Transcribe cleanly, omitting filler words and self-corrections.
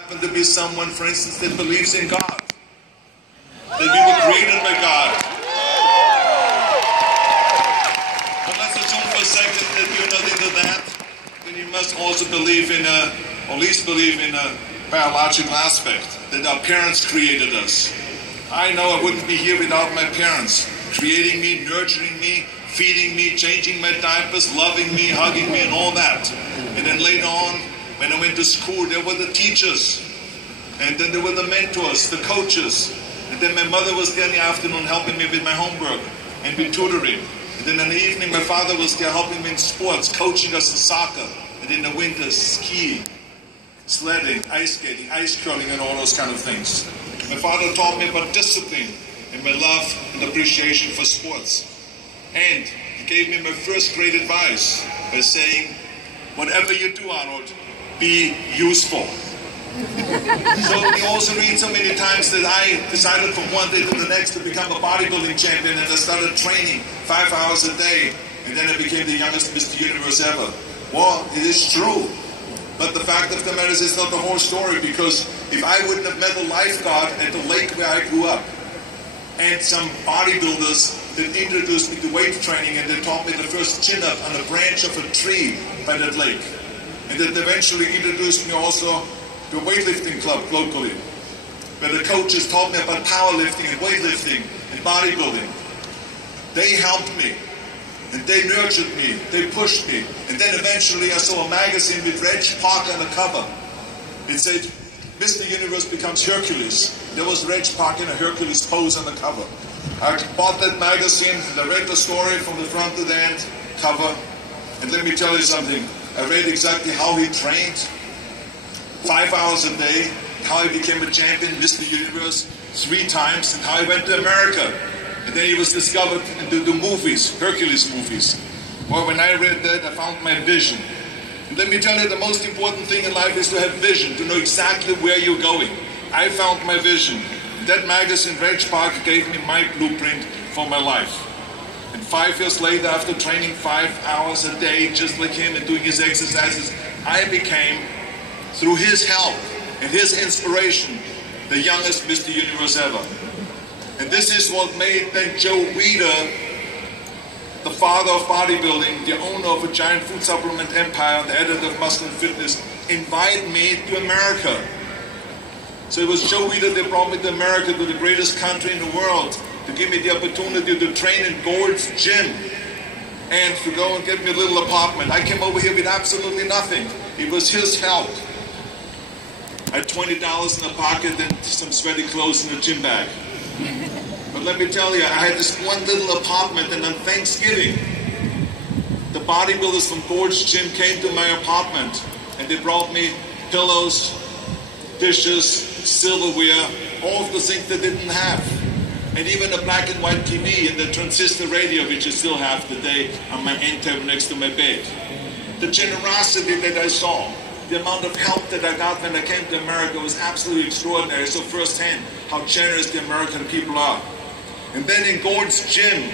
Happen to be someone, for instance, that believes in God. That we were created by God. But let's assume for a second that you're not into that. Then you must also believe in or at least believe in a biological aspect. That our parents created us. I know I wouldn't be here without my parents. Creating me, nurturing me, feeding me, changing my diapers, loving me, hugging me, and all that. And then later on, when I went to school, there were the teachers. And then there were the mentors, the coaches. And then my mother was there in the afternoon helping me with my homework and with tutoring. And then in the evening, my father was there helping me in sports, coaching us in soccer. And in the winter, skiing, sledding, ice skating, ice curling, and all those kind of things. My father taught me about discipline and my love and appreciation for sports. And he gave me my first great advice by saying, whatever you do, Arnold, be useful. So we also read so many times that I decided from one day to the next to become a bodybuilding champion, and I started training 5 hours a day, and then I became the youngest Mr. Universe ever. Well, it is true. But the fact of the matter is, it's not the whole story, because if I wouldn't have met a lifeguard at the lake where I grew up, and some bodybuilders that introduced me to weight training, and they taught me the first chin-up on a branch of a tree by that lake, and that eventually introduced me also to a weightlifting club locally, where the coaches taught me about powerlifting and weightlifting and bodybuilding. They helped me. And they nurtured me, they pushed me. And then eventually I saw a magazine with Reg Parker on the cover. It said, Mr. Universe becomes Hercules. There was Reg Parker in a Hercules pose on the cover. I bought that magazine, and I read the story from the front to the end, cover. And let me tell you something. I read exactly how he trained, 5 hours a day, how he became a champion, Mr. Universe, 3 times, and how he went to America. And then he was discovered in the movies, Hercules movies. Well, when I read that, I found my vision. And let me tell you, the most important thing in life is to have vision, to know exactly where you're going. I found my vision. That magazine, Reg Parker, gave me my blueprint for my life. And 5 years later, after training 5 hours a day, just like him, and doing his exercises, I became, through his help and his inspiration, the youngest Mr. Universe ever. And this is what made then Joe Weider, the father of bodybuilding, the owner of a giant food supplement empire, the editor of Muscle and Fitness, invite me to America. So it was Joe Weider that brought me to America, to the greatest country in the world, to give me the opportunity to train in Gold's Gym and to go and get me a little apartment. I came over here with absolutely nothing. It was his help. I had $20 in the pocket and some sweaty clothes in a gym bag. But let me tell you, I had this one little apartment, and on Thanksgiving, the bodybuilders from Gold's Gym came to my apartment, and they brought me pillows, dishes, silverware, all of the things they didn't have. And even a black and white TV and the transistor radio, which I still have today on my end table next to my bed. The generosity that I saw, the amount of help that I got when I came to America was absolutely extraordinary. So firsthand, how generous the American people are. And then in Gold's Gym,